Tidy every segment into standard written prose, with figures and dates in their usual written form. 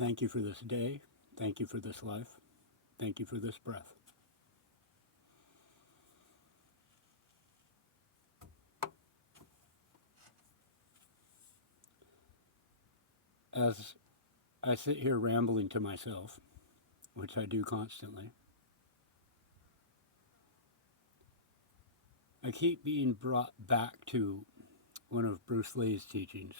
Thank you for this day. Thank you for this life. Thank you for this breath. As I sit here rambling to myself, which I do constantly, I keep being brought back to one of Bruce Lee's teachings.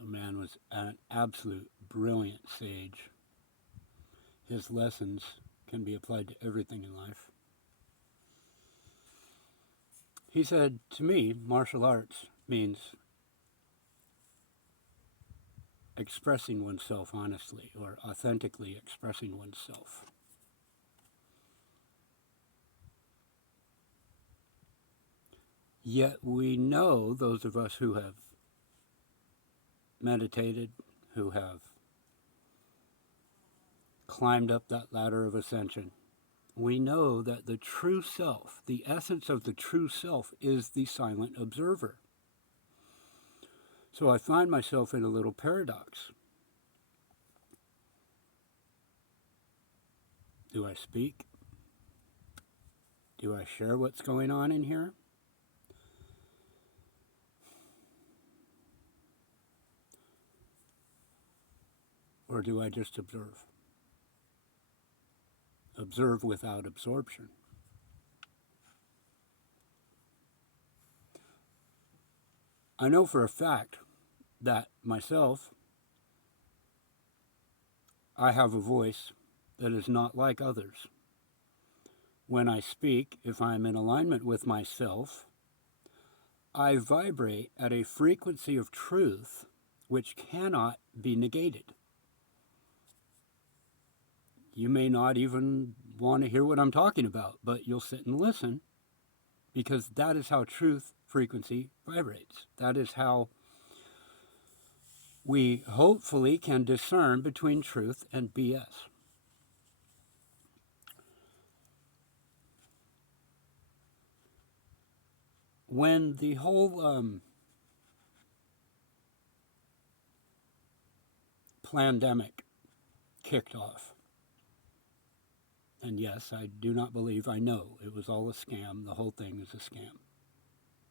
The man was an absolute brilliant sage. His lessons can be applied to everything in life. He said to me, martial arts means expressing oneself honestly or authentically expressing oneself. Yet we know, those of us who have meditated, who have climbed up that ladder of ascension, we know that the true self, the essence of the true self, is the silent observer. So I find myself in a little paradox. Do I speak? Do I share what's going on in here? Or do I just observe? Observe without absorption. I know for a fact that myself, I have a voice that is not like others. When I speak, if I'm in alignment with myself, I vibrate at a frequency of truth which cannot be negated. You may not even want to hear what I'm talking about, but you'll sit and listen because that is how truth frequency vibrates. That is how we hopefully can discern between truth and BS. When the whole pandemic kicked off, and yes, I do not believe, I know it was all a scam. The whole thing is a scam.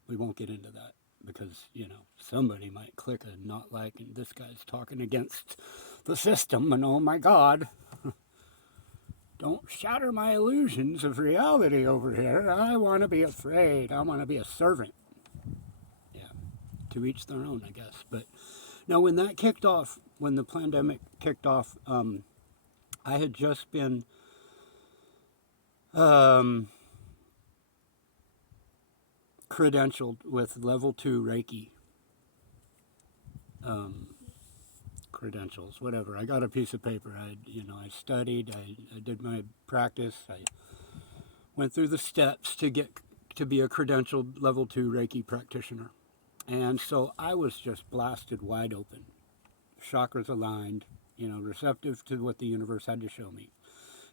We won't get into that because, somebody might click a not like, and this guy's talking against the system, and oh my God, don't shatter my illusions of reality over here. I want to be afraid. I want to be a servant. Yeah, to each their own, I guess. But now, when that kicked off, when the pandemic kicked off, I had just been credentialed with level 2 Reiki credentials, whatever. I got a piece of paper. I studied. I did my practice. I went through the steps to get to be a credentialed level 2 Reiki practitioner, and so I was just blasted wide open, chakras aligned, receptive to what the universe had to show me.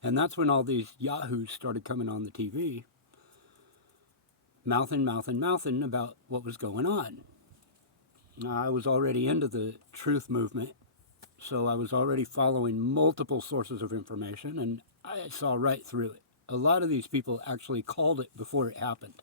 And that's when all these yahoos started coming on the TV, mouthing about what was going on. I was already into the truth movement, so I was already following multiple sources of information, and I saw right through it. A lot of these people actually called it before it happened.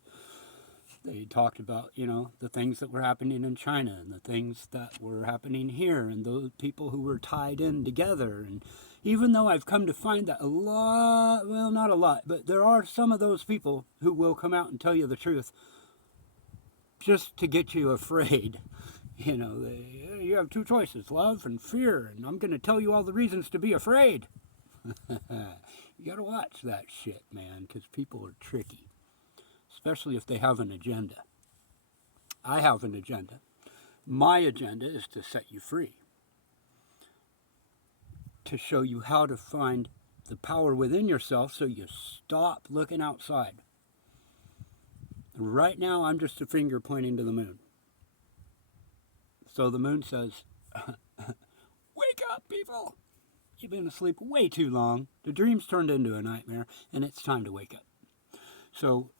They talked about, the things that were happening in China and the things that were happening here and those people who were tied in together. And even though I've come to find that a lot, well, not a lot, but there are some of those people who will come out and tell you the truth just to get you afraid. You have two choices, love and fear, and I'm going to tell you all the reasons to be afraid. You got to watch that shit, man, because people are tricky, especially if they have an agenda. I have an agenda. My agenda is to set you free, to show you how to find the power within yourself so you stop looking outside. Right now, I'm just a finger pointing to the moon. So the moon says, wake up, people. You've been asleep way too long. The dream's turned into a nightmare, and it's time to wake up. So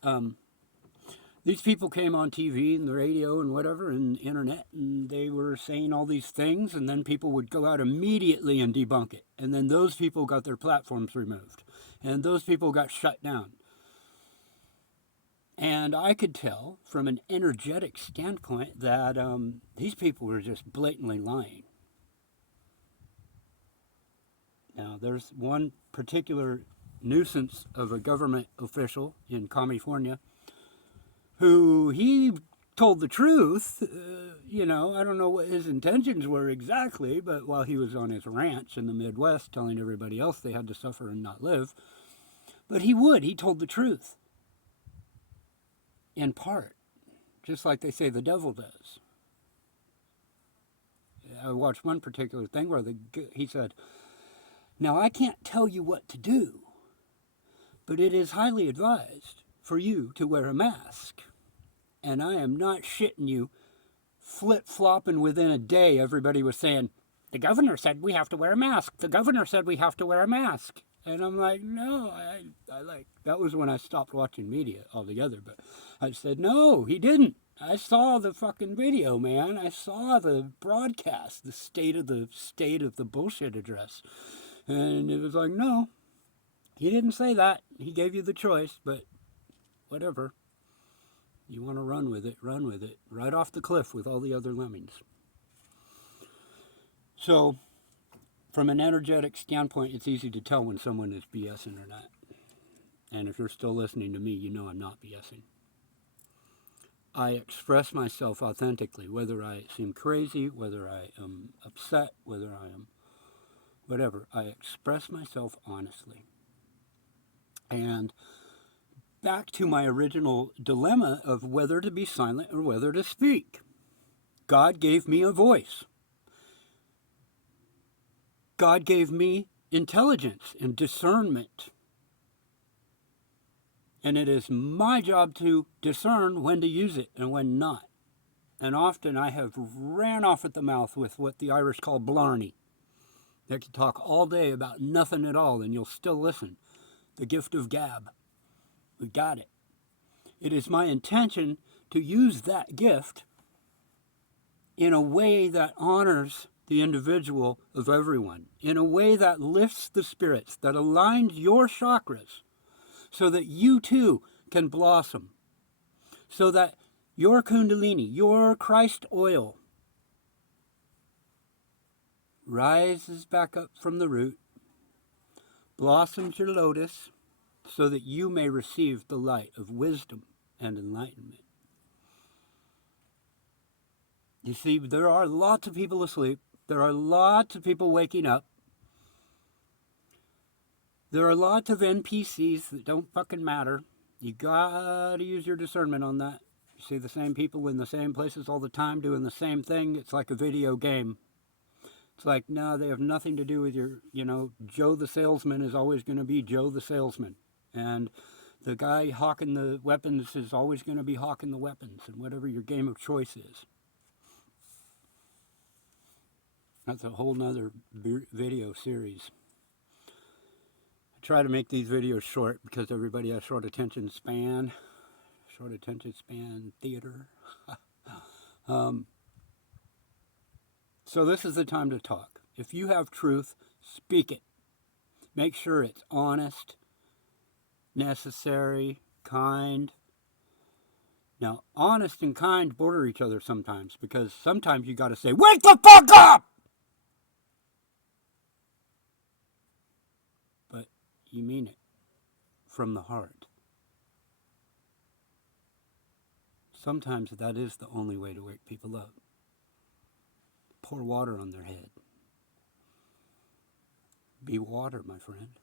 These people came on TV and the radio and whatever and internet, and they were saying all these things, and then people would go out immediately and debunk it. And then those people got their platforms removed, and those people got shut down. And I could tell from an energetic standpoint that these people were just blatantly lying. Now, there's one particular nuisance of a government official in California who he told the truth. I don't know what his intentions were exactly, but while he was on his ranch in the Midwest telling everybody else they had to suffer and not live, but he told the truth. In part, just like they say the devil does. I watched one particular thing where he said, "Now I can't tell you what to do, but it is highly advised for you to wear a mask." And I am not shitting you. Flip-flopping within a day, everybody was saying, "The governor said we have to wear a mask. The governor said we have to wear a mask." And I'm like, no, that was when I stopped watching media altogether. But I said, no, he didn't. I saw the fucking video, man. I saw the broadcast, the state of the bullshit address. And it was like, no, he didn't say that. He gave you the choice, but whatever. You want to run with it, run with it. Right off the cliff with all the other lemmings. So, from an energetic standpoint, it's easy to tell when someone is BSing or not. And if you're still listening to me, you know I'm not BSing. I express myself authentically, whether I seem crazy, whether I am upset, whether I am whatever. I express myself honestly. And back to my original dilemma of whether to be silent or whether to speak. God gave me a voice. God gave me intelligence and discernment. And it is my job to discern when to use it and when not. And often I have ran off at the mouth with what the Irish call blarney. They can talk all day about nothing at all and you'll still listen. The gift of gab. We got it. It is my intention to use that gift in a way that honors the individual of everyone, in a way that lifts the spirits, that aligns your chakras so that you too can blossom, so that your kundalini, your Christ oil, rises back up from the root, blossoms your lotus, so that you may receive the light of wisdom and enlightenment. You see, there are lots of people asleep. There are lots of people waking up. There are lots of NPCs that don't fucking matter. You gotta use your discernment on that. You see the same people in the same places all the time doing the same thing. It's like a video game. It's like, no, they have nothing to do with your, Joe the salesman is always going to be Joe the salesman. And the guy hawking the weapons is always going to be hawking the weapons and whatever your game of choice is. That's a whole nother video series. I try to make these videos short because everybody has short attention span theater. So this is the time to talk. If you have truth, speak it. Make sure it's honest, necessary, kind. Now, honest and kind border each other sometimes because sometimes you got to say, "Wake the fuck up!" But you mean it from the heart. Sometimes that is the only way to wake people up. Pour water on their head. Be water, my friend.